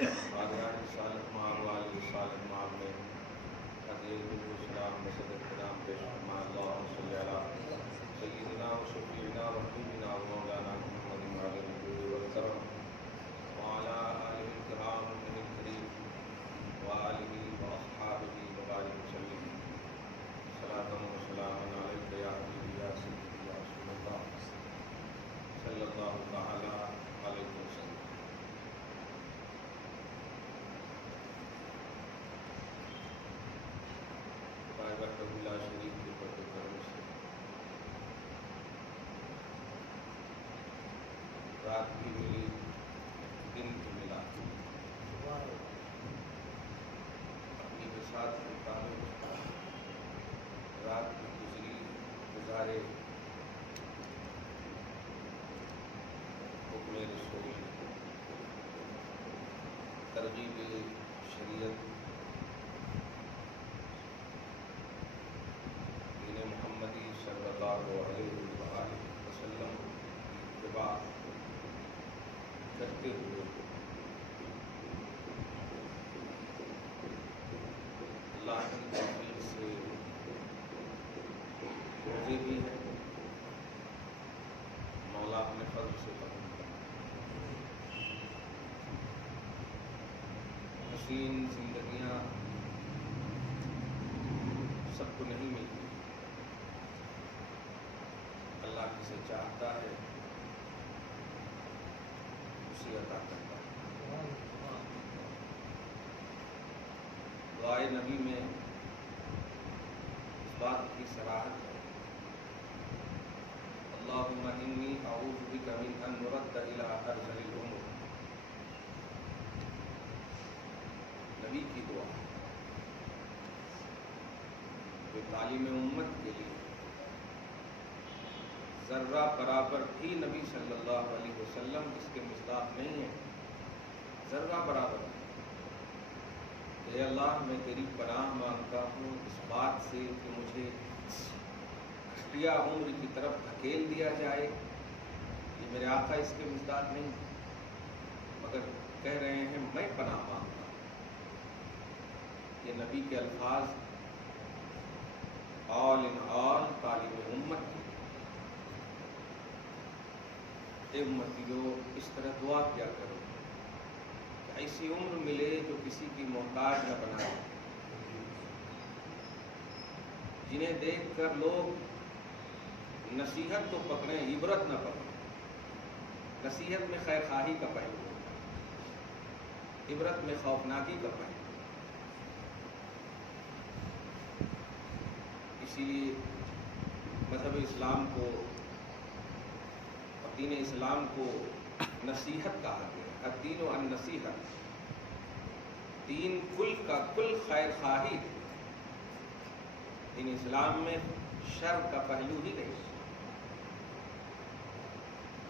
حاضران رسالت مآب والی رسالت مآب میں حضرت السلام بصد احترام پیش فرما اللہم صلی علی سیدنا و شفیعنا و حبیبنا و مولانا محمد وعلی الجود والکرم وعلی آلہ الکرام من الکریم وآلہ واصحابہ وبارک وسلم صلاۃ و سلام علیک یا حبیبی یا سیدی یا رسول اللہ صلی اللہ تعالی علیہ وسلم۔ وحدہ لا شریک کے فضل و کرم سے رات بھی ملی، دن بھی ملا، اپنی بساط کے مطابق رات بھی گزری گزارے حکم رسول، ترغیب شریعت، دین محمدی صلی اللہ علیہ وآلہ وسلم کی اتباع کرتے ہوئے اللہ کی توفیق سے روزے بھی ہیں، مولا اپنے فضل سے قبول کریں۔ حسین زندگیاں سب کو نہیں ملتی، اللہ کسے چاہتا ہے اسے عطا کرتا ہے۔ دعائے نبی میں اس بات کی صراحت ہے، اللہم انی اعوذ بک من ان نرد الی ارذل العمر۔ نبی کی دعا جو تعلیم امت کے لیے ذرہ برابر بھی نبی صلی اللہ علیہ وسلم اس کے مصداق نہیں ہے، ذرہ برابر نہیں۔ اے اللہ میں تیری پناہ مانگتا ہوں اس بات سے کہ مجھے گھٹیا عمر کی طرف دھکیل دیا جائے، یہ میرے آقا اس کے مصداق نہیں ہے، مگر کہہ رہے ہیں میں پناہ مانگتا ہوں۔ یہ نبی کے الفاظ آل ان آل تعلیم امت کی۔ اے امتیو اس طرح دعا کیا کرو کہ ایسی عمر ملے جو کسی کی محتاج نہ بنائے، جنہیں دیکھ کر لوگ نصیحت تو پکڑیں عبرت نہ پکڑیں۔ نصیحت میں خیر خواہی کا پہلو ہوتا ہے، عبرت میں خوفناکی کا پہلو۔ اسی لیے مذہب اسلام کو اور دین اسلام کو نصیحت کہا گیا ہے، الدین و النصیحت۔ دین کل کا کل خیر خواہی، دین اسلام میں شر کا پہلو ہی نہیں۔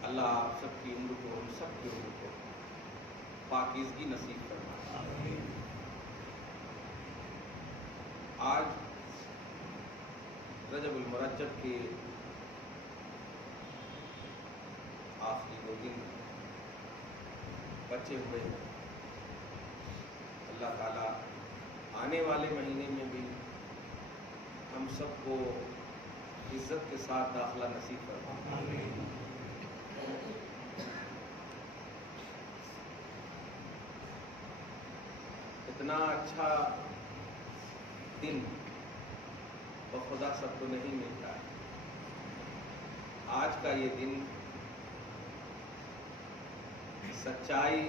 اللہ آپ سب کی عمر کو، ہم سب کی عمر کو پاکیزگی نصیب فرمائے۔ آج رجب المرجب کے آخری 2 دن بچے ہوئے ہیں۔ اللہ تعالیٰ آنے والے مہینے میں بھی ہم سب کو عزت کے ساتھ داخلہ نصیب فرمائے۔ اتنا اچھا دن بخدا سب کو نہیں ملتا ہے۔ آج کا یہ دن سچائی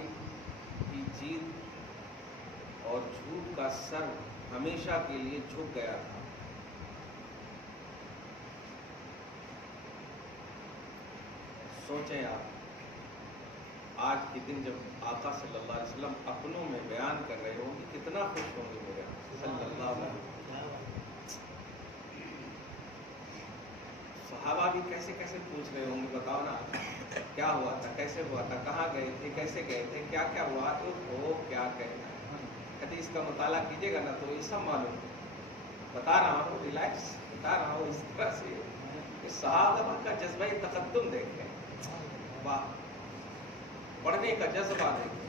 کی جیت اور جھوٹ کا سر ہمیشہ کے لیے جھک گیا تھا۔ سوچیں آپ، آج کے دن جب آقا صلی اللہ علیہ وسلم اپنوں میں بیان کر رہے ہوں گے کتنا خوش ہوں گے میرے صلی اللہ علیہ وسلم۔ صحابہ بھی کیسے کیسے پوچھ رہے ہوں گے، بتاؤ نا کیا ہوا تھا، کیسے ہوا تھا، کہاں گئے تھے، کیسے گئے تھے، کیا کیا ہوا، تو وہ کیا کہنا ہے۔ حدیث کا مطالعہ کیجیے گا نا تو یہ سب معلوم ہے۔ بتا رہا ہوں ریلیکس بتا رہا ہوں اس طرح سے کہ صحابہ کا جذبہ تقدم دیکھیں، واہ، پڑھنے کا جذبہ دیکھیں،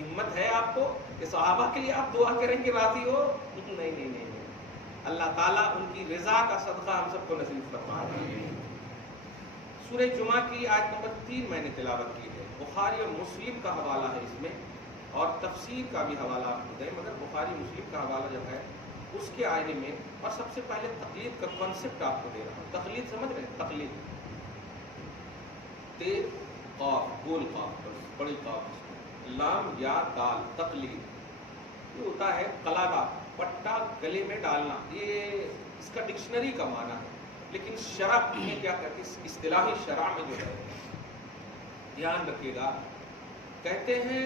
ہمت ہے آپ کو کہ صحابہ کے لیے آپ دعا کریں کہ راضی ہو؟ نہیں، اللہ تعالیٰ ان کی رضا کا صدقہ ہم سب کو نصیب فرمائے۔ سورہ جمعہ کی آیت نمبر 3 میں نے تلاوت کی ہے، بخاری اور مسلم کا حوالہ ہے اس میں، اور تفسیر کا بھی حوالہ آپ کو دیں، مگر بخاری مسلم کا حوالہ جب ہے اس کے آئینے میں، اور سب سے پہلے تقلید کا کانسیپٹ آپ کو دے رہا ہوں۔ تقلید سمجھ رہے ہیں؟ تقلید تے قاف، گول قاف، بڑی قاف، لام یا دال، تقلید یہ ہوتا ہے قلادہ، پٹا گلے میں ڈالنا، یہ اس کا ڈکشنری کا معنی ہے، لیکن شرع میں کیا کہتے ہیں، اصطلاحی شرع میں جو ہے، دھیان رکھیے گا، کہتے ہیں،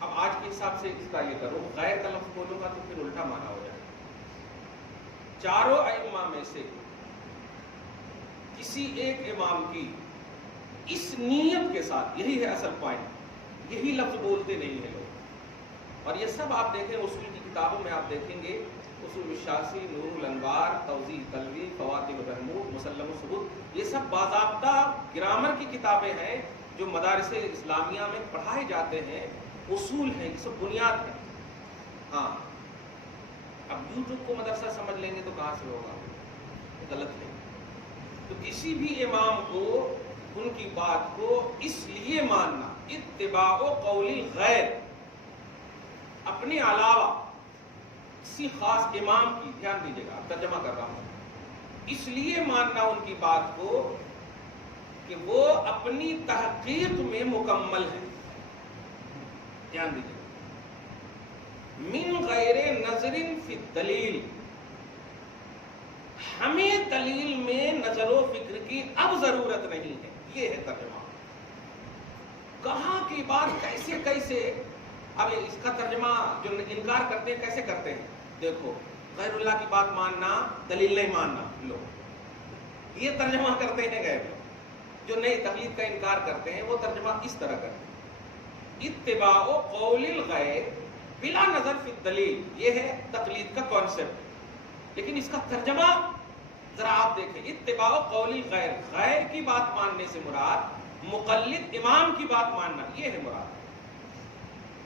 اب آج کے حساب سے اس کا یہ کرو، غیر کا لفظ بولوں گا تو پھر الٹا معنی ہو جائے گا۔ چاروں ائمہ میں سے کسی ایک امام کی اس نیت کے ساتھ، یہی ہے اصل پوائنٹ، یہی لفظ بولتے نہیں ہیں لوگ، اور یہ سب آپ دیکھیں اصول کی کتابوں میں، آپ دیکھیں گے اصول الشاسی، نور الانوار، توضیح قلبی، فواتح الرحمود، مسلم الثبوت، یہ سب باضابطہ گرامر کی کتابیں ہیں جو مدارس اسلامیہ میں پڑھائے جاتے ہیں، اصول ہیں، یہ سب بنیاد ہیں۔ ہاں، اب یوٹیوب کو مدرسہ سمجھ لیں گے تو کہاں سے ہوگا؟ غلط ہے۔ تو کسی بھی امام کو ان کی بات کو اس لیے ماننا، اتباع قول الغیر، اپنے علاوہ کسی خاص امام کی، دھیان دیجیے گا ترجمہ کر رہا ہوں، اس لیے ماننا ان کی بات کو کہ وہ اپنی تحقیق میں مکمل ہے، دھیان دیجیے، من غیر نظر فی الدلیل، ہمیں دلیل میں نظر و فکر کی اب ضرورت نہیں ہے، یہ ہے ترجمہ۔ کہاں کی بات کیسے کیسے، اب اس کا ترجمہ جو انکار کرتے ہیں کیسے کرتے ہیں، دیکھو، غیر اللہ کی بات ماننا دلیل نہیں ماننا، لو یہ ترجمہ کرتے ہیں غیر لوگ، جو نئی تقلید کا انکار کرتے ہیں وہ ترجمہ اس طرح کرتے ہیں، اتباع قول الغیر بلا نظر فی الدلیل، یہ ہے تقلید کا کانسیپٹ، لیکن اس کا ترجمہ ذرا آپ دیکھیں، اتباع قول الغیر، غیر کی بات ماننے سے مراد مقلد امام کی بات ماننا، یہ ہے مراد۔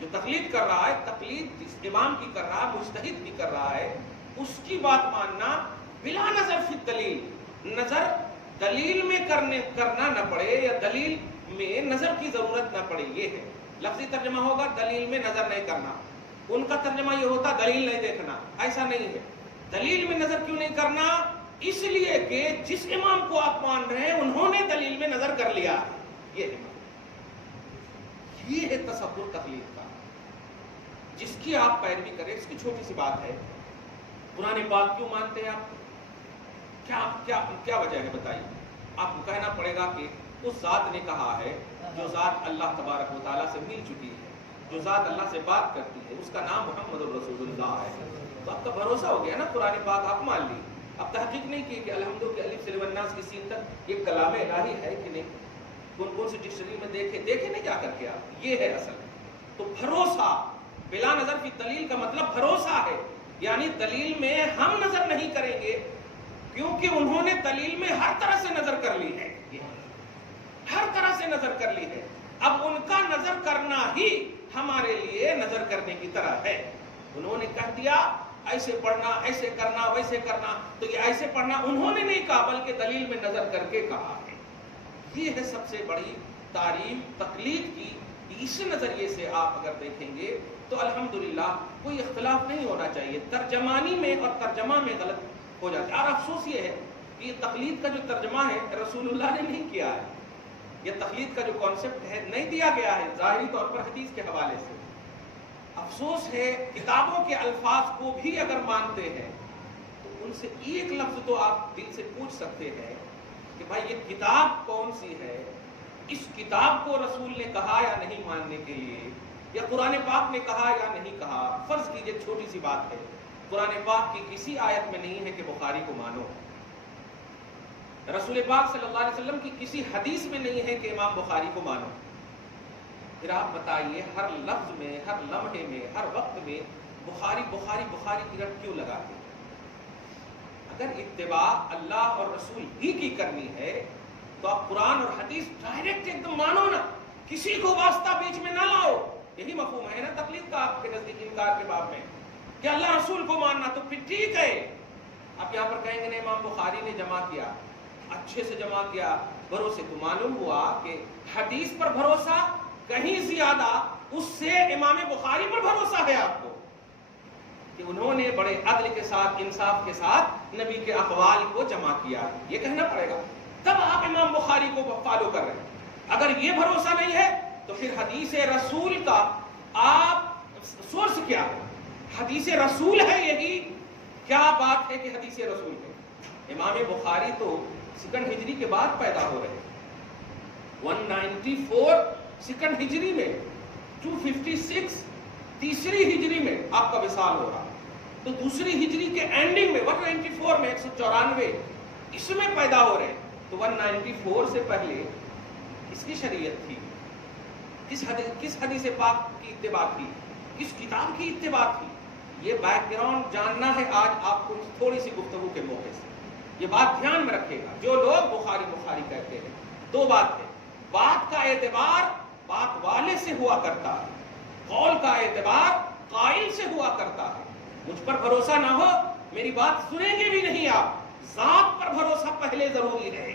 جو تقلید کر رہا ہے، تقلید جس امام کی کر رہا ہے، مجتہد کی کر رہا ہے، اس کی بات ماننا بلا نظر فی الدلیل، نظر دلیل میں کرنا نہ پڑے، یا دلیل میں نظر کی ضرورت نہ پڑے، یہ ہے لفظی ترجمہ ہوگا، دلیل میں نظر نہیں کرنا، ان کا ترجمہ یہ ہوتا دلیل نہیں دیکھنا، ایسا نہیں ہے، دلیل میں نظر کیوں نہیں کرنا، اس لیے کہ جس امام کو آپ مان رہے ہیں انہوں نے دلیل میں نظر کر لیا، یہ ہے تصور تقلید کا، جس کی آپ پیروی کریں۔ اس کی چھوٹی سی بات ہے، قرآن پاک کیوں مانتے ہیں آپ، کیا وجہ ہے بتائیے؟ آپ کو کہنا پڑے گا کہ اس ذات نے کہا ہے، جو ذات اللہ تبارک و تعالیٰ سے مل چکی ہے، جو ذات اللہ سے بات کرتی ہے، اس کا نام محمد الرسول اللہ ہے، تو آپ کا بھروسہ ہو گیا نا، قرآن پاک آپ مان لی، اب تحقیق نہیں کی کہ الحمد کے الف سے والناس کی سین تک یہ کلام الہی ہے کہ نہیں، کون سی ڈکشنری میں دیکھے نہیں جا کر کے آپ، یہ ہے اصل۔ تو بھروسہ بلا نظر فی دلیل کا مطلب بھروسہ ہے، یعنی دلیل میں ہم نظر نہیں کریں گے، کیونکہ انہوں نے دلیل میں ہر طرح سے نظر کر لی ہے، ہر طرح سے نظر کر لی ہے، اب ان کا نظر کرنا ہی ہمارے لیے نظر کرنے کی طرح ہے۔ انہوں نے کہہ دیا ایسے پڑھنا، ایسے کرنا، ویسے کرنا، تو یہ ایسے پڑھنا انہوں نے نہیں کہا، بلکہ دلیل میں نظر کر کے کہا ہے۔ یہ ہے سب سے بڑی تعریف تقلید کی۔ اس نظریے سے آپ اگر دیکھیں گے تو الحمدللہ کوئی اختلاف نہیں ہونا چاہیے، ترجمانی میں اور ترجمہ میں غلط ہو جاتا ہے، اور افسوس یہ ہے کہ یہ تقلید کا جو ترجمہ ہے رسول اللہ نے نہیں کیا ہے، یہ تقلید کا جو کانسیپٹ ہے نہیں دیا گیا ہے ظاہری طور پر حدیث کے حوالے سے۔ افسوس ہے، کتابوں کے الفاظ کو بھی اگر مانتے ہیں تو ان سے ایک لفظ تو آپ دل سے پوچھ سکتے ہیں کہ بھائی یہ کتاب کون سی ہے، اس کتاب کو رسول نے کہا یا نہیں ماننے کے لیے، یا قرآن پاک نے کہا یا نہیں کہا۔ فرض کیجئے چھوٹی سی بات ہے، قرآن پاک کی کسی آیت میں نہیں ہے کہ بخاری کو مانو، رسول پاک صلی اللہ علیہ وسلم کی کسی حدیث میں نہیں ہے کہ امام بخاری کو مانو، پھر آپ بتائیے ہر لفظ میں، ہر لمحے میں، ہر وقت میں بخاری بخاری بخاری کی رٹ کیوں لگاتے ہیں؟ اگر اتباع اللہ اور رسول ہی کی کرنی ہے تو آپ قرآن اور حدیث ڈائریکٹ ایک دم مانو نا، کسی کو واسطہ بیچ میں نہ لاؤ، یہی مفہوم ہے نا تقلید کا آپ کے نزدیک انکار کے باب میں کہ اللہ رسول کو ماننا تو پھر ٹھیک ہے. اب یہاں پر کہیں گے نہیں امام بخاری نے جمع کیا, اچھے سے جمع کیا بھروسے, تو معلوم ہوا کہ حدیث پر بھروسہ کہیں زیادہ اس سے امام بخاری پر بھروسہ ہے آپ کو کہ انہوں نے بڑے عدل کے ساتھ انصاف کے ساتھ نبی کے اقوال کو جمع کیا, یہ کہنا پڑے گا. تب آپ امام بخاری کو فالو کر رہے ہیں. اگر یہ بھروسہ نہیں ہے تو پھر حدیث رسول کا آپ سورس کیا ہے؟ حدیث رسول ہے یہی, کیا بات ہے کہ حدیث رسول ہے؟ امام بخاری تو سیکنڈ ہجری کے بعد پیدا ہو رہے ہیں, 194 سیکنڈ ہجری میں, 256 تیسری ہجری میں آپ کا وصال ہو رہا, تو دوسری ہجری کے اینڈنگ میں 194 میں 194 اس میں پیدا ہو رہے ہیں. تو 194 سے پہلے کس کی شریعت تھی؟ کس حدیث پاک کی اتباع تھی؟ کس کتاب کی اتباع تھی؟ یہ بیک گراؤنڈ جاننا ہے آج آپ کو تھوڑی سی گفتگو کے موقع سے. یہ بات دھیان میں رکھے گا. جو لوگ بخاری کہتے ہیں, دو بات ہے, بات کا اعتبار بات والے سے ہوا کرتا ہے, قول کا اعتبار قائل سے ہوا کرتا ہے. مجھ پر بھروسہ نہ ہو, میری بات سنیں گے بھی نہیں آپ. ذات پر بھروسہ پہلے ضروری ہے.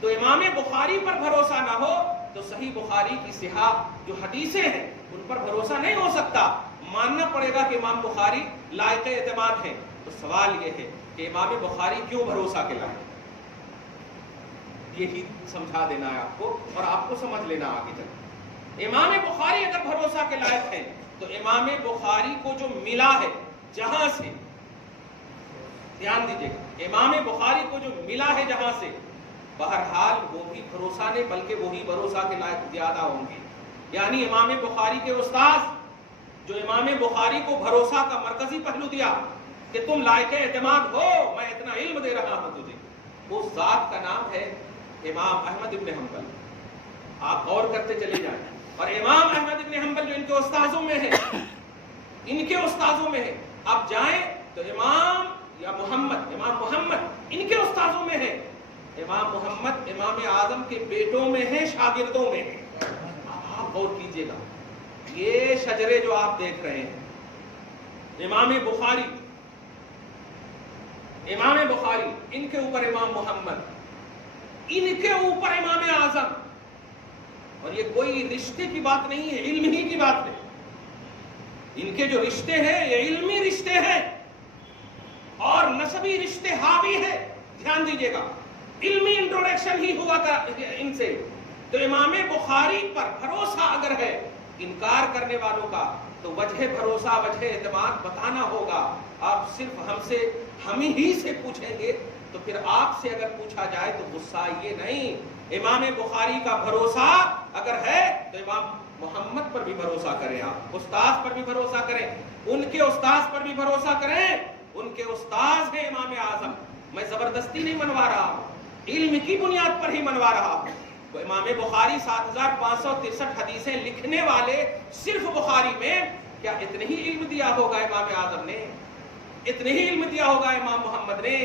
تو امام بخاری پر بھروسہ نہ ہو تو صحیح بخاری کی صحاح جو حدیثیں ہیں ان پر بھروسہ نہیں ہو سکتا. ماننا پڑے گا کہ امام بخاری لائق اعتماد ہیں. تو سوال یہ ہے کہ امام بخاری کیوں بھروسہ کے لائق؟ یہی سمجھا دینا ہے آپ کو اور آپ کو سمجھ لینا آگے چل. امام بخاری اگر بھروسہ کے لائق ہیں تو امام بخاری کو جو ملا ہے جہاں سے, دھیان دیجیے گا, امام بخاری کو جو ملا ہے جہاں سے, بہرحال وہ بھی بھروسہ نہیں بلکہ وہی بھروسہ کے لائق زیادہ ہوں گے. یعنی امام بخاری کے استاذ جو امام بخاری کو بھروسہ کا مرکزی پہلو دیا کہ تم لائق اعتماد ہو, میں اتنا علم دے رہا ہوں تجھے, اس ذات کا نام ہے امام احمد ابن حنبل. آپ غور کرتے چلے جائیں. اور امام احمد ابن حنبل جو ان کے استاذوں میں ہے, آپ جائیں تو امام محمد ان کے استاذوں میں ہے. امام محمد امام اعظم کے بیٹوں میں ہے, شاگردوں میں ہے. آپ غور کیجئے گا, یہ شجرے جو آپ دیکھ رہے ہیں, امام بخاری ان کے اوپر امام محمد, ان کے اوپر امام اعظم. اور یہ کوئی رشتے کی بات نہیں ہے, علم ہی کی بات ہے. ان کے جو رشتے ہیں یہ علمی رشتے ہیں اور نسبی رشتے حاوی ہے. دھیان دیجئے گا, علمی انٹروڈکشن ہی ہوا تھا ان سے. تو امام بخاری پر بھروسہ اگر ہے انکار کرنے والوں کا تو وجہ بھروسہ وجہ اعتماد بتانا ہوگا. آپ صرف ہم ہی سے پوچھیں گے تو پھر آپ سے اگر پوچھا جائے تو غصہ یہ نہیں. امام بخاری کا بھروسہ اگر ہے تو امام محمد پر بھی بھروسہ کریں, آپ استاذ پر بھی بھروسہ کریں, ان کے استاذ پر بھی بھروسہ کریں. ان کے استاذ ہیں امام اعظم. میں زبردستی نہیں منوا رہا ہوں, علم کی بنیاد پر ہی منوا رہا ہوں. تو امام بخاری 7563 حدیثیں لکھنے والے صرف بخاری میں کیا اتنے ہی علم دیا ہوگا امام اعظم نے, اتنے ہی علم دیا ہوگا امام محمد نے.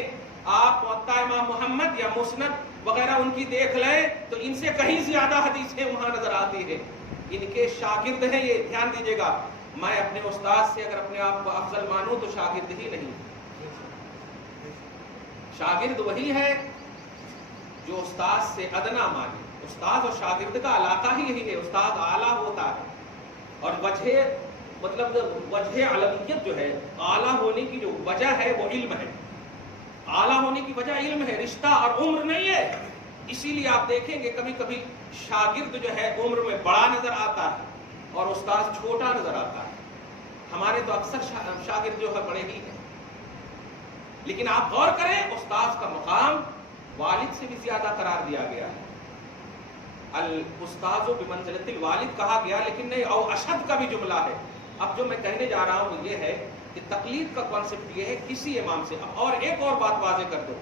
آپ موطا امام محمد یا مسند وغیرہ ان کی دیکھ لیں تو ان سے کہیں زیادہ حدیثیں وہاں نظر آتی ہیں. ان کے شاگرد ہیں یہ, دھیان دیجئے گا. میں اپنے استاد سے اگر اپنے آپ کو افضل مانوں تو شاگرد ہی نہیں. شاگرد وہی ہے جو استاد سے ادنا مانے. استاد اور شاگرد کا علاقہ ہی یہی ہے, استاد اعلیٰ ہوتا ہے اور وجہ علمیت جو ہے, اعلیٰ ہونے کی جو وجہ ہے وہ علم ہے. اعلیٰ ہونے کی وجہ علم ہے, رشتہ اور عمر نہیں ہے. اسی لیے آپ دیکھیں گے کبھی کبھی شاگرد جو ہے عمر میں بڑا نظر آتا ہے اور استاد چھوٹا نظر آتا ہے. ہمارے تو اکثر شاگرد جو ہے بڑے ہی ہیں, لیکن آپ غور کریں استاد کا مقام والد سے بھی زیادہ قرار دیا گیا ہے. الاستاذ بمنزلۃ الوالد کہا گیا, لیکن نہیں او اشد کا بھی جملہ ہے. اب جو میں کہنے جا رہا ہوں یہ ہے کہ تقلید کا کانسیپٹ یہ ہے کسی امام سے. اور ایک اور بات واضح کر دو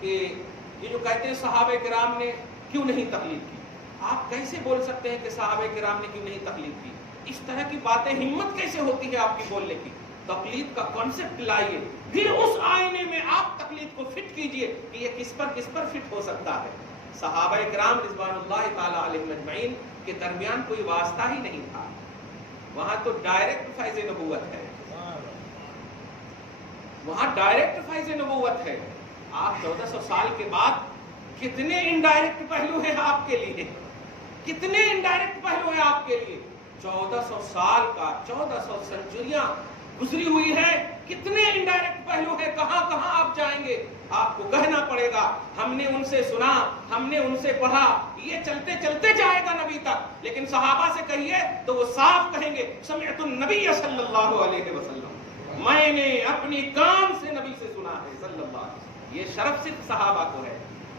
کہ یہ جو کہتے ہیں صحابہ کرام نے کیوں نہیں تقلید کی, آپ کیسے بول سکتے ہیں کہ صحابہ کرام نے کیوں نہیں تقلید کی؟ اس طرح کی باتیں ہمت کیسے ہوتی ہے آپ کی بولنے کی؟ تقلید کا کانسیپٹ لائیے, پھر اس آئینے میں آپ تقلید کو فٹ کیجئے کہ یہ کس پر فٹ ہو سکتا ہے. صحابہ کرام رضوان اللہ تعالی علیہم اجمعین کے درمیان کوئی واسطہ ہی نہیں تھا. وہاں تو ڈائریکٹ فیض نبوت ہے، وہاں ڈائریکٹ فیض نبوت ہے۔ آپ 1400 سال کے بعد کتنے انڈائریکٹ پہلو ہیں آپ کے لیے، کتنے انڈائریکٹ پہلو ہیں آپ کے لیے؟ 1400 سال کا 1400 سنچریاں گزری ہوئی ہے، کتنے انڈائریکٹ پہلو ہیں؟ کہاں کہاں آپ جائیں گے؟ آپ کو کہنا پڑے گا ہم نے ان سے سنا، ہم نے ان سے پڑھا، یہ چلتے چلتے جائے گا نبی تک۔ لیکن صحابہ سے کہیے تو وہ صاف کہیں گے سمعت النبی صلی اللہ علیہ وسلم، میں نے اپنی کان سے نبی سے سنا ہے صلی اللہ علیہ وسلم۔ یہ شرف صرف صحابہ کو ہے۔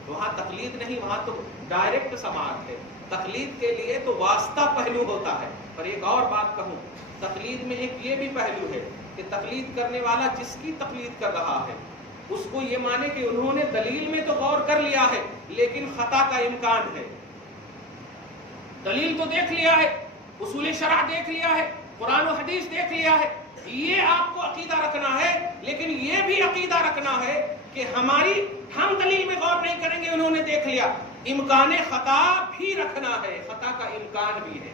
وہاں تقلید نہیں، وہاں تو ڈائریکٹ سماعت ہے۔ تقلید کے لیے تو واسطہ پہلو ہوتا ہے۔ اور ایک اور بات کہوں، تقلید میں ایک یہ بھی پہلو ہے کہ تقلید کرنے والا جس کی تقلید کر رہا ہے اس کو یہ مانے کہ انہوں نے دلیل میں تو غور کر لیا ہے لیکن خطا کا امکان ہے۔ دلیل تو دیکھ لیا ہے، اصول شرع دیکھ لیا ہے، قرآن و حدیث دیکھ لیا ہے، یہ آپ کو عقیدہ رکھنا ہے۔ لیکن یہ بھی عقیدہ رکھنا ہے کہ ہم دلیل میں غور نہیں کریں گے، انہوں نے دیکھ لیا، امکان خطا بھی رکھنا ہے، خطا کا امکان بھی ہے۔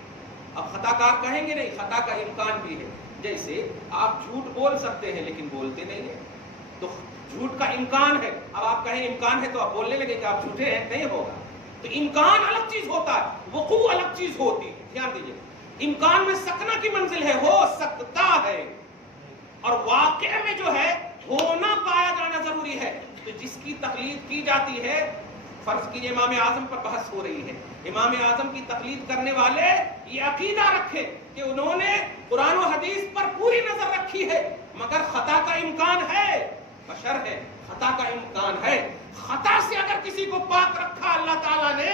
اب خطا کار کہیں گے نہیں، خطا کا امکان بھی ہے۔ جیسے آپ جھوٹ بول سکتے ہیں لیکن بولتے نہیں ہیں، تو جھوٹ کا امکان ہے۔ اب آپ کہیں امکان ہے تو آپ بولنے لگے کہ آپ جھوٹے ہیں، نہیں ہوگا۔ تو امکان الگ چیز ہوتا ہے، وقوع الگ چیز ہوتی ہے۔ دھیان دیجیے، امکان میں سکنا کی منزل ہے، ہو سکتا ہے، اور واقع میں جو ہے ہونا پایا جانا ضروری ہے۔ تو جس کی تقلید کی جاتی ہے، فرض کیجئے امام اعظم پر بحث ہو رہی ہے، امام اعظم کی تقلید کرنے والے یہ عقیدہ رکھے کہ انہوں نے قرآن و حدیث پر پوری نظر رکھی ہے مگر خطا کا امکان ہے، بشر ہے، خطا کا امکان ہے۔ خطا سے اگر کسی کو پاک رکھا اللہ تعالیٰ نے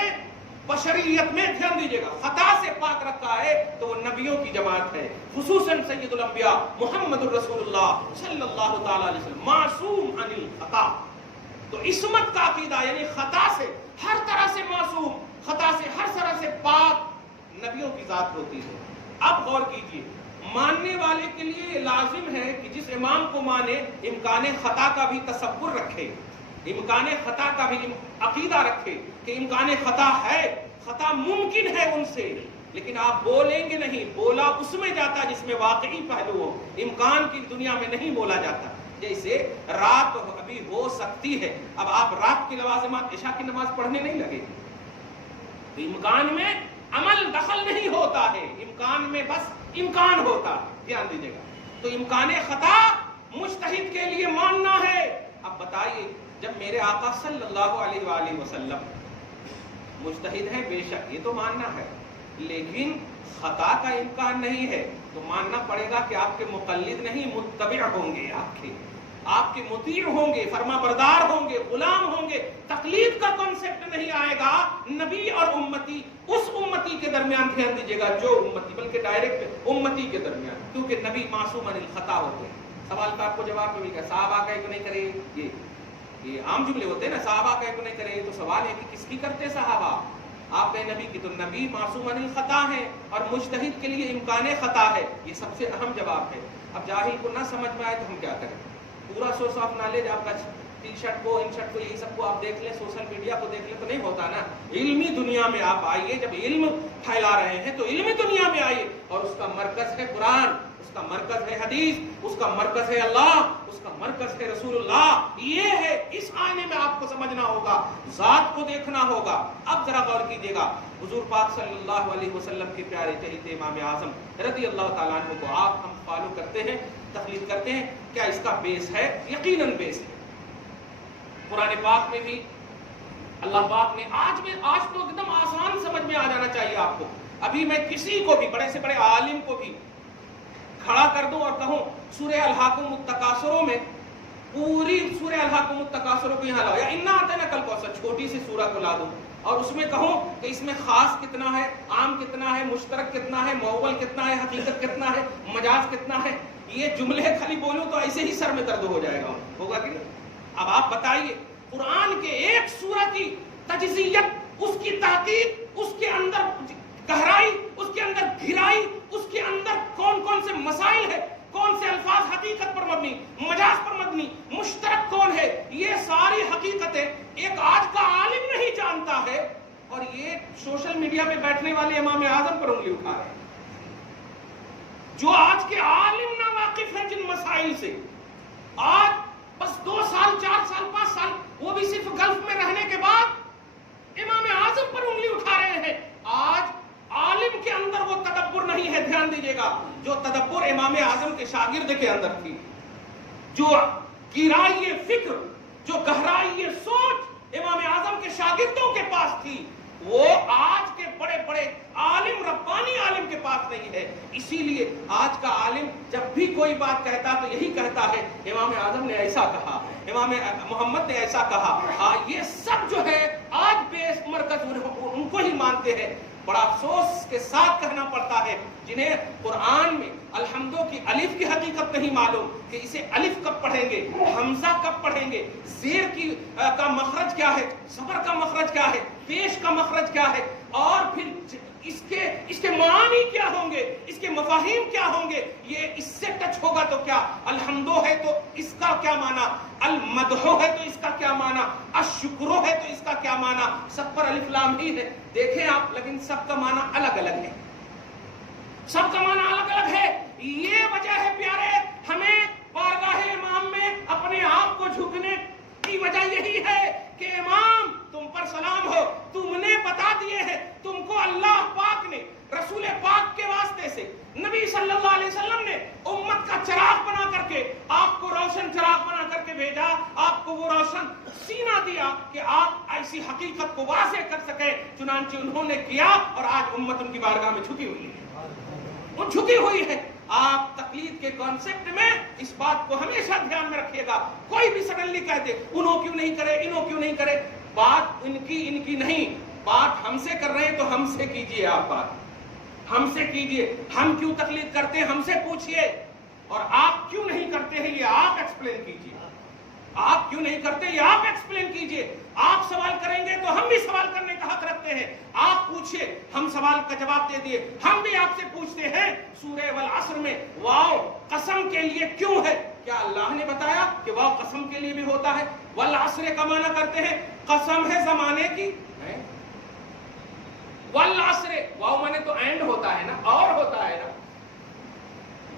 بشریت میں، دھیان دیجیے گا، خطا سے پاک رکھا ہے تو وہ نبیوں کی جماعت ہے، خصوصاً سید الانبیاء محمد الرسول اللہ صلی اللہ تعالیٰ علیہ وسلم، معصوم عن الخطا۔ تو عصمت کا عقیدہ یعنی خطا سے ہر طرح سے معصوم، خطا سے ہر طرح سے پاک نبیوں کی ذات ہوتی ہے۔ اب غور کیجئے، ماننے والے کے لیے لازم ہے کہ جس امام کو مانے امکان خطا کا بھی تصور رکھے، امکان خطا کا بھی عقیدہ رکھے کہ امکان خطا ہے، خطا ممکن ہے ان سے، لیکن آپ بولیں گے نہیں، بولا اس میں جاتا جس میں واقعی پہلو ہو، امکان کی دنیا میں نہیں بولا جاتا۔ جیسے رات ابھی ہو سکتی ہے، اب آپ رات کی لوازمات عشاء کی نماز پڑھنے نہیں لگے، تو امکان میں عمل دخل نہیں ہوتا ہے، امکان میں بس امکان ہوتا ہے۔ دھیان دیجیے گا، تو امکان خطا مجتہد کے لیے ماننا ہے۔ اب بتائیے، جب میرے آقا صلی اللہ علیہ وآلہ وسلم مجتہد ہیں، بے شک یہ تو ماننا ہے، لیکن خطا کا امکان نہیں ہے، تو ماننا پڑے گا کہ آپ کے مقلد نہیں، متبع ہوں گے، آپ کے مطیع ہوں گے، فرما بردار ہوں گے، غلام ہوں گے۔ تقلید کا کنسپٹ نہیں آئے گا نبی اور امتی، اس امتی کے درمیان، دھیان دیجیے گا، جو امتی، بلکہ ڈائریکٹ امتی کے درمیان، کیونکہ نبی معصوم عن الخطا ہوتے ہیں۔ سوال کا آپ کو جواب میں بھی کہا، صحابہ کا ایک نہیں کرے، یہ عام جملے ہوتے ہیں نا، صحابہ کا ایک نہیں کرے، تو سوال ہے کہ کس کی کرتے صحابہ؟ آپ کہیں نبی کی، تو نبی معصوم عن الخطا ہے اور مجتہد کے لیے امکان خطا ہے، یہ سب سے اہم جواب ہے۔ اب جاہل کو نہ سمجھ میں آئے تو ہم کیا کریں؟ پورا سورس آف نالج آپ کا ٹی شرٹ کو، ان شرٹ کو، یہی سب کو آپ دیکھ لیں، سوشل میڈیا کو دیکھ لیں، تو نہیں ہوتا نا۔ علمی دنیا میں آپ آئیے، جب علم پھیلا رہے ہیں تو علمی دنیا میں آئیے، اور اس کا مرکز ہے قرآن، اس کا مرکز ہے حدیث، اس کا مرکز ہے اللہ، اس کا مرکز ہے رسول اللہ، یہ ہے۔ اس آئینے میں آپ کو سمجھنا ہوگا، ذات کو دیکھنا ہوگا۔ اب ذرا غور کیجیے گا، حضور پاک صلی اللہ علیہ وسلم کے پیارے چہیتے امام اعظم رضی اللہ تعالیٰ عنہ کو آپ ہم فالو کرتے ہیں، تقلید کرتے ہیں، کیا اس کا بیس ہے؟ یقیناً بیس ہے۔ قرآن پاک میں بھی اللہ پاک نے آج تو ایک دم آسان سمجھ میں آ جانا چاہیے آپ کو۔ ابھی میں کسی کو بھی، بڑے سے بڑے عالم کو بھی کھڑا کر دوں اور کہوں سورہ الحاکم التکاثر میں، پوری سورہ الحاکم التکاثر کو یہاں لاؤ، یا انا اعطیناک الکوثر چھوٹی سی سورہ کو لا دوں، اور اس میں کہوں کہ اس میں خاص کتنا ہے، عام کتنا ہے، مشترک کتنا ہے، مؤول کتنا ہے، حقیقت کتنا ہے، مجاز کتنا ہے، یہ جملے خالی بولوں تو ایسے ہی سر میں درد ہو جائے گا، ہوگا کہ نہیں؟ اب آپ بتائیے، قرآن کے ایک سورہ کی تجزیت، اس کی تحقیق، اس کے اندر گہرائی، اس کے اندر گہرائی، اس کے اندر کون کون سے مسائل ہیں، کون سے الفاظ حقیقت پر مبنی، مجاز پر مبنی، مشترک کون ہے، یہ ساری حقیقتیں ایک آج کا عالم نہیں جانتا ہے، اور یہ سوشل میڈیا پہ بیٹھنے والے امام اعظم پر انگلی اٹھا رہے ہیں۔ جو آج کے عالم نا واقف ہیں جن مسائل سے، آج بس 2 سال 4 سال 5 سال وہ بھی صرف گلف میں رہنے کے بعد امام اعظم پر انگلی اٹھا رہے ہیں. آج عالم کے اندر وہ تدبر نہیں ہے. دھیان دیجیے گا، جو تدبر امام اعظم کے شاگرد کے اندر تھی، جو گہرائی فکر، جو گہرائی سوچ امام اعظم کے شاگردوں کے پاس تھی، وہ آج کے بڑے بڑے عالم، ربانی عالم کے پاس نہیں ہے. اسی لیے آج کا عالم جب بھی کوئی بات کہتا تو یہی کہتا ہے امام اعظم نے ایسا کہا، امام محمد نے ایسا کہا. یہ سب جو ہے آج بیس مرکز ان کو ہی مانتے ہیں. بڑا افسوس کے ساتھ کہنا پڑتا ہے جنہیں قرآن میں الحمدوں کی الف کی حقیقت نہیں معلوم کہ اسے الف کب پڑھیں گے، حمزہ کب پڑھیں گے، زیر کی کا مخرج کیا ہے، صبر کا مخرج کیا ہے، پیش کا مخرج کیا ہے، اور پھر اس کے معانی کیا ہوں گے، اس کے مفاہیم کیا ہوں گے. یہ اس سے ٹچ ہوگا تو کیا الحمدو ہے تو اس کا کیا معنی، المدحو ہے تو اس کا کیا معنی، الشکرو ہے تو اس کا کیا معنی. سب پر الف لام ہی ہے دیکھیں آپ، لیکن سب کا معنی الگ الگ ہے، سب کا معنی الگ الگ ہے. یہ وجہ ہے پیارے ہمیں بارگاہ امام میں اپنے آپ کو جھکنے کی وجہ یہی ہے کہ امام تم پر سلام ہو، تم نے بتا دیے ہیں، تم کو اللہ پاک نے رسول پاک کے واسطے سے، نبی صلی اللہ علیہ وسلم نے امت کا چراغ بنا کر کے آپ کو روشن چراغ بنا کر کے بھیجا، آپ کو وہ روشن سینہ دیا کہ آپ ایسی حقیقت کو واضح کر سکے. چنانچہ انہوں نے کیا اور آج امت ان کی بارگاہ میں جھکی ہوئی ہے، وہ جھکی ہوئی ہے. آپ تقلید کے کانسیپٹ میں اس بات کو ہمیشہ دھیان میں رکھیے گا. کوئی بھی سڈنلی کہہ دے انہوں کیوں نہیں کرے، انہوں کیوں نہیں کرے، بات ان کی نہیں، بات ہم سے کر رہے ہیں تو ہم سے کیجئے. آپ بات ہم سے کیجئے، ہم کیوں تقلید کرتے ہیں ہم سے پوچھئے، اور آپ کیوں نہیں کرتے ہیں یہ آپ ایکسپلین کیجئے. آپ کیوں نہیں کرتے یہ آپ ایکسپلین کیجئے. آپ سوال کریں گے تو ہم بھی سوال کرنے کا حق رکھتے ہیں. آپ پوچھئے، ہم سوال کا جواب دے دیے. ہم بھی آپ سے پوچھتے ہیں سورہ والعصر میں واو قسم کے لیے کیوں ہے؟ کیا اللہ نے بتایا کہ واو قسم کے لیے بھی ہوتا ہے؟ والعصر کا معنی کرتے ہیں قسم ہے زمانے کی. والعصر واو مانے تو اینڈ ہوتا ہے نا، اور ہوتا ہے نا،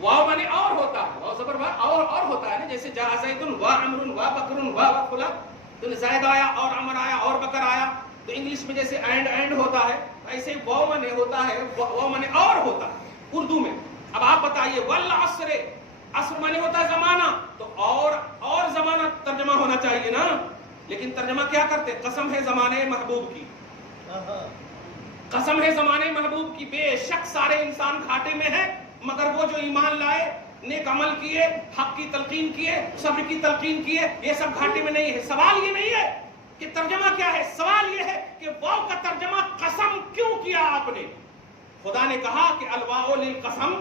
واو مانے اور ہوتا ہے، واو زبر اور ہوتا ہے نا. جیسے جاء زید و عمرو و بکر و فلان، تو زید آیا اور عمر آیا اور بکر آیا. تو انگلش میں جیسے اینڈ ہوتا ہے، ایسے واو مانے ہوتا ہے، واو مانے اور ہوتا ہے اردو میں. اب آپ بتائیے والعصر، عصر مانے ہوتا ہے زمانہ، تو اور زمانہ ترجمہ ہونا چاہیے نا. لیکن ترجمہ کیا کرتے؟ قسم ہے زمانے محبوب کی، قسم ہے زمانے محبوب کی. بے شک سارے انسان گھاٹے میں ہیں، مگر وہ جو ایمان لائے، نیک عمل کیے، حق کی تلقین کیے، صبر کی تلقین کیے، یہ سب گھاٹے میں نہیں ہے. سوال یہ نہیں ہے کہ ترجمہ کیا ہے، سوال یہ ہے کہ واو کا ترجمہ قسم کیوں کیا آپ نے؟ خدا نے کہا کہ الواو للقسم،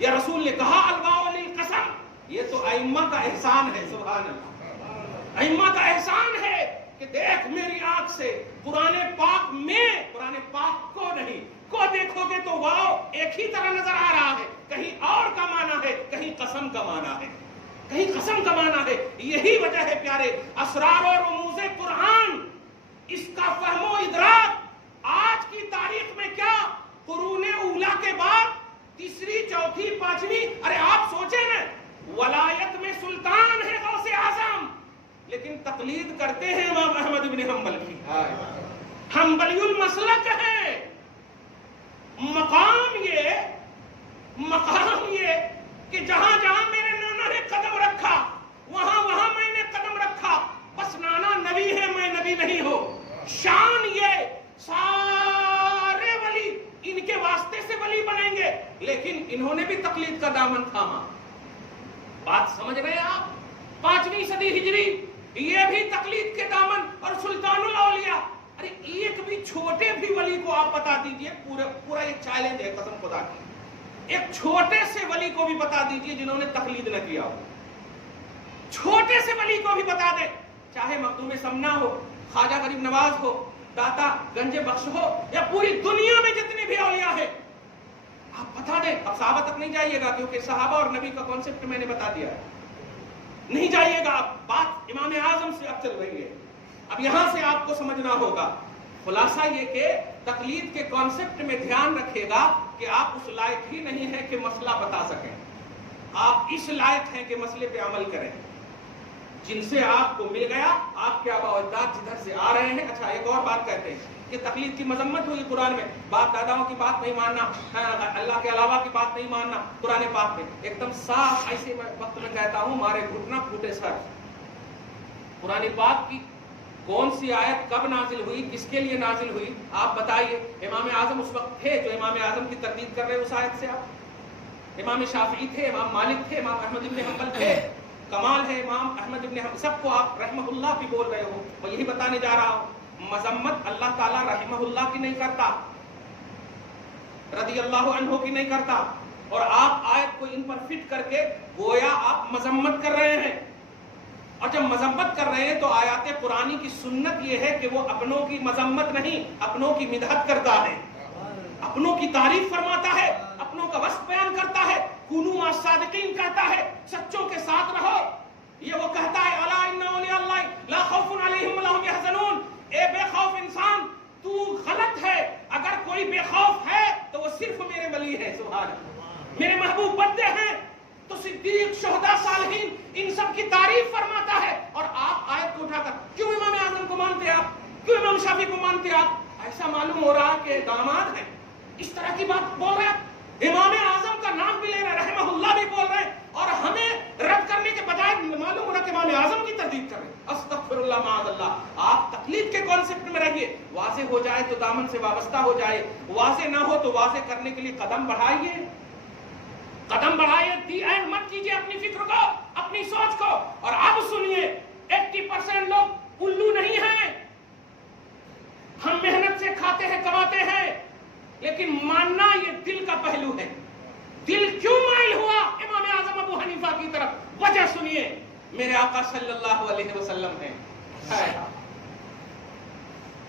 یا رسول نے کہا الواو للقسم. یہ تو ائمہ کا احسان ہے. سبحان اللہ، ائمہ کا احسان ہے کہ دیکھ میری آنکھ سے قرآن پاک میں، قرآن پاک کو نہیں کو دیکھو گے تو واو ایک ہی طرح نظر آ رہا ہے، کہیں اور کا معنی ہے، کہیں قسم کا معنی ہے، کہیں قسم کا معنی ہے. یہی وجہ ہے پیارے اسرار اور رموز قرآن، اس کا فہم و ادراک آج کی تاریخ میں کیا قرون اولا کے بعد تیسری چوتھی پانچویں، ارے آپ سوچیں نا، ولایت میں سلطان ہے غوث اعظم، لیکن تقلید کرتے ہیں امام احمد بن حنبل کی. حنبلی المسلک ہے. مقام یہ کہ جہاں جہاں میرے نانا نے قدم رکھا وہاں میں نے قدم رکھا. بس نانا نبی ہے، میں نبی نہیں ہوں. شان یہ سارے ولی ان کے واسطے سے ولی بنیں گے، لیکن انہوں نے بھی تقلید کا دامن تھاما. بات سمجھ رہے ہیں آپ؟ 5ویں صدی ہجری یہ بھی تقلید کے دامن. اور سلطان الاولیاء، ارے ایک بھی چھوٹے بھی ولی کو آپ بتا دیجئے، پورا ایک چیلنج ہے قسم خدا کی، ایک چھوٹے سے ولی کو بھی بتا دیجئے جنہوں نے تقلید نہ کیا ہو. چھوٹے سے ولی کو بھی بتا دیں، چاہے مخدوم سمنا ہو، خواجہ غریب نواز ہو، داتا گنج بخش ہو، یا پوری دنیا میں جتنے بھی اولیاء ہیں، آپ بتا دیں. اب صحابہ تک نہیں جائیے گا کیونکہ صحابہ اور نبی کا کانسیپٹ میں نے بتا دیا ہے، نہیں جائیے گا. اب بات امام اعظم سے اب چل رہی ہے. اب یہاں سے آپ کو سمجھنا ہوگا خلاصہ یہ کہ تقلید کے کانسیپٹ میں دھیان رکھے گا کہ آپ اس لائق ہی نہیں ہیں کہ مسئلہ بتا سکیں، آپ اس لائق ہیں کہ مسئلے پہ عمل کریں، جن سے آپ کو مل گیا، آپ کے آباء و اجداد جدھر سے آ رہے ہیں۔ اچھا ایک اور بات کہتے ہیں کہ تقلید کی مذمت ہوئی قرآن میں، باپ داداؤں کی بات نہیں ماننا، اللہ کے علاوہ کی بات نہیں ماننا، قرآن پاک میں ایک دم صاف ایسے وقت میں کہتا ہوں مارے گھٹنا پھوٹے سر، قرآن پاک کی کون سی آیت کب نازل ہوئی، کس کے لیے نازل ہوئی، آپ بتائیے۔ امام اعظم اس وقت تھے جو امام اعظم کی تردید کر رہے اس آیت سے، آپ امام شافعی تھے، امام مالک تھے، امام احمد بن حنبل تھے، کمال ہے امام احمد بن حنبل، سب کو آپ رحمہ اللہ بھی بول رہے ہو، میں یہی بتانے جا رہا ہوں۔ مذمت اللہ تعالیٰ رحمہ اللہ کی نہیں کرتا، رضی اللہ عنہ کی نہیں کرتا، اور آپ آیت کو ان پر فٹ کر کے گویا آپ مذمت کر رہے ہیں، اور جب مذمت کر رہے ہیں تو آیات قرآنی کی سنت یہ ہے کہ وہ اپنوں کی مذمت نہیں، اپنوں کی مدحت کرتا ہے، اپنوں کی تعریف فرماتا ہے، اپنوں کا وصف بیان کرتا ہے، کونوا مع الصادقین کہتا ہے، سچوں کے ساتھ رہو، یہ وہ کہتا ہے الا ان اولیاء اللہ لا خوف علیہم ولا هم يحزنون، اے بے خوف انسان تو غلط ہے، اگر کوئی بے خوف ہے تو وہ صرف میرے ولی ہے، سبحان اللہ، میرے محبوب بندے ہیں، تو صدیق، شہداء، صالحین ان سب کی تعریف فرماتا ہے، اور آپ آیت کو اٹھا کر کیوں امام اعظم کو مانتے ہیں آپ، کیوں امام شافعی کو مانتے ہیں آپ، ایسا معلوم ہو رہا کہ داماد ہیں، اس طرح کی بات بول رہے ہیں، امام اعظم کا نام بھی لے رہے ہیں، رحمہ اللہ بھی بول رہے ہیں، اور ہمیں رد کرنے کے بجائے معلوم ہو رہا کہ امام اعظم کی تردید کر رہے ہیں، استغفر اللہ معاذ اللہ۔ آپ تقلید کے کانسیپٹ میں رہیے، واضح ہو جائے تو دامن سے وابستہ ہو جائے، واضح نہ ہو تو واضح کرنے کے لیے قدم بڑھائیے، قدم بڑھائیے، دی اینڈ مت کیجیے اپنی فکر کو، اپنی سوچ کو۔ اور اب سنیے، 80% لوگ الو نہیں ہیں، ہم محنت سے کھاتے ہیں، کماتے ہیں، لیکن ماننا یہ دل کا پہلو ہے، دل کیوں مائل ہوا امام اعظم ابو حنیفہ کی طرف، وجہ سنیے، میرے آقا صلی اللہ علیہ وسلم ہیں،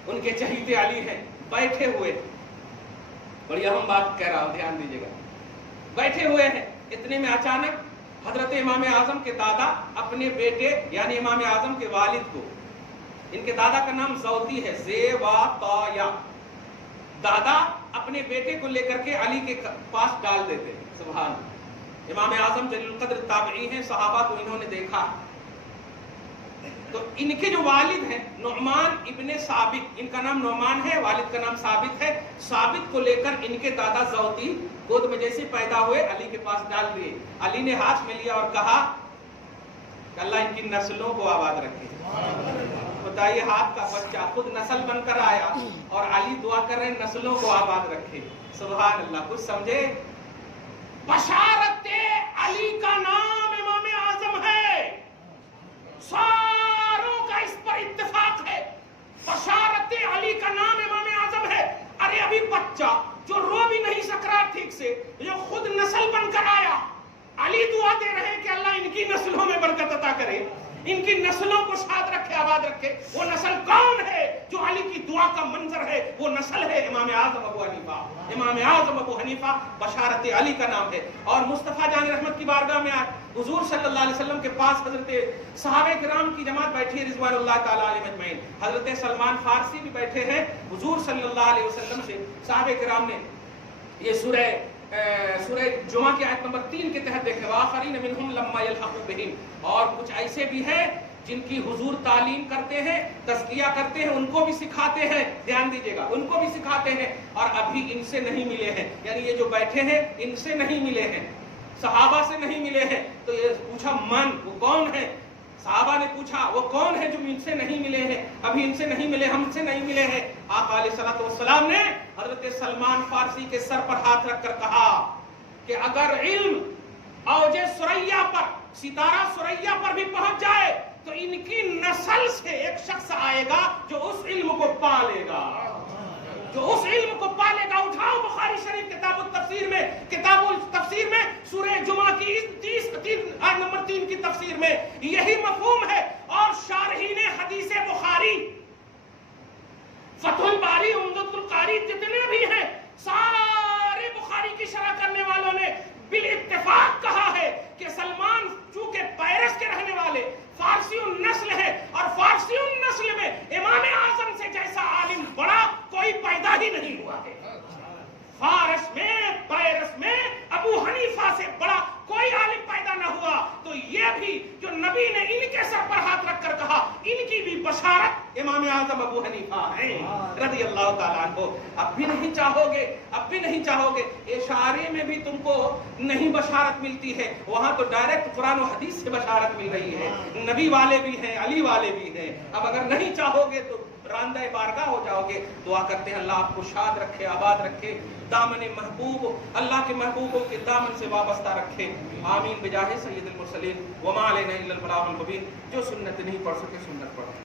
ان کے چہیتے علی ہیں، بیٹھے ہوئے، بڑی اہم بات کہہ رہا ہوں، دھیان دیجیے گا، بیٹھے ہوئے ہیں، اتنے میں اچانک حضرت امام اعظم کے دادا اپنے بیٹے یعنی امام اعظم کے والد کو، ان کے دادا کا نام زودی ہے، زیواتایا، دادا اپنے بیٹے کو لے کر کے علی کے پاس ڈال دیتے ہیں، سبحان اللہ۔ امام اعظم جلیل القدر تابعی ہیں، صحابہ کو انہوں نے دیکھا، تو ان کے جو والد ہیں نعمان ابن ثابت، ان کا نام نعمان ہے، والد کا نام ثابت ہے، ثابت کو لے کر ان کے دادا زودی گود میں جیسے پیدا ہوئے علی کے پاس ڈال دیے، علی نے ہاتھ میں لیا اور کہا کہ اللہ ان کی نسلوں کو آباد رکھے، بتائیے ہاتھ کا بچہ خود نسل بن کر آیا اور علی دعا کر رہے ہیں نسلوں کو آباد رکھے، سبحان اللہ، کچھ سمجھے؟ بشارت علی کا نام امام اعظم ہے، ساروں کا اس پر اتفاق ہے، بشارت علی کا نام امام اعظم ہے۔ ارے ابھی بچہ جو رو بھی نہیں سک رہا ٹھیک سے، جو خود نسل بن کر آیا، علی دعا دے رہے ہیں کہ اللہ ان کی نسلوں میں برکت عطا کرے، ان کی نسلوں کو شاد رکھے، آباد رکھے۔ وہ نسل کون ہے جو علی کی دعا کا منظر ہے؟ وہ نسل ہے امام اعظم ابو حنیفہ، امام اعظم ابو حنیفہ، بشارت علی کا نام ہے۔ اور مصطفیٰ جان رحمت کی بارگاہ میں آئے، حضور صلی اللہ علیہ وسلم کے پاس حضرت صحابہ کرام کی جماعت بیٹھی ہے رضوان اللہ تعالیٰ علیہ اجمعین، حضرت سلمان فارسی بھی بیٹھے ہیں، حضور صلی اللہ علیہ وسلم سے صحابہ کرام نے یہ سورہ جمعہ کی آیت نمبر 3 کے تحت دیکھے، وآخرین منہم لما یلحقوا بہم، اور کچھ ایسے بھی ہیں جن کی حضور تعلیم کرتے ہیں، تزکیہ کرتے ہیں، ان کو بھی سکھاتے ہیں، دھیان دیجیے گا، ان کو بھی سکھاتے ہیں، اور ابھی ان سے نہیں ملے ہیں، یعنی یہ جو بیٹھے ہیں ان سے نہیں ملے ہیں، صحابہ سے نہیں ملے ہیں۔ تو یہ پوچھا من، وہ کون ہے؟ صحابہ نے پوچھا وہ کون ہے جو ان سے نہیں ملے ہیں، ابھی ان سے نہیں ملے، ہم سے نہیں ملے ہیں؟ آقا علیہ الصلوۃ والسلام نے حضرت سلمان فارسی کے سر پر ہاتھ رکھ کر کہا کہ اگر علم اوج ثریا پر، ستارہ ثریا پر بھی پہنچ جائے تو ان کی نسل سے ایک شخص آئے گا جو اس علم کو پالے گا، جو اس علم کو پالے گا۔ اٹھاؤ بخاری شریف کتاب التفسیر میں سورہ جمعہ کی آیت نمبر 3 کی تفسیر میں یہی مفہوم ہے، اور شارحین حدیث بخاری، فتح الباری، عمدۃ القاری، جتنے بھی ہیں سارے بخاری کی شرح کرنے والوں نے بالاتفاق کہا ہے کہ سلمان چونکہ پیرس کے رہنے والے فارسی النسل ہے، اور فارسی النسل میں امام اعظم سے جیسا عالم بڑا کوئی پیدا ہی نہیں ہوا ہے. فارس میں پیرس میں ابو حنیفہ سے بڑا کوئی عالم پیدا نہ ہوا. تو یہ بھی جو نبی نے ان کے سر پر ہاتھ رکھ کر کہا ان کی بھی بشارت امام اعظم ابو حنیفہ ہیں رضی اللہ تعالیٰ عنہ. اب بھی نہیں چاہو گے اشارے میں بھی تم کو نہیں بشارت ملتی ہے, وہاں تو ڈائریکٹ قرآن و حدیث سے بشارت مل رہی ہے. نبی والے بھی ہیں, علی والے بھی ہیں. اب اگر نہیں چاہو گے تو راندہ بارگاہ ہو جاؤ گے. دعا کرتے ہیں اللہ آپ کو شاد رکھے, آباد رکھے, دامن محبوب اللہ کے محبوبوں کے دامن سے وابستہ رکھے. آمین بجاہ سید المرسلین. وما علینا الا البلاغ المبین. جو سنت نہیں پڑھ سکے سنت پڑھو.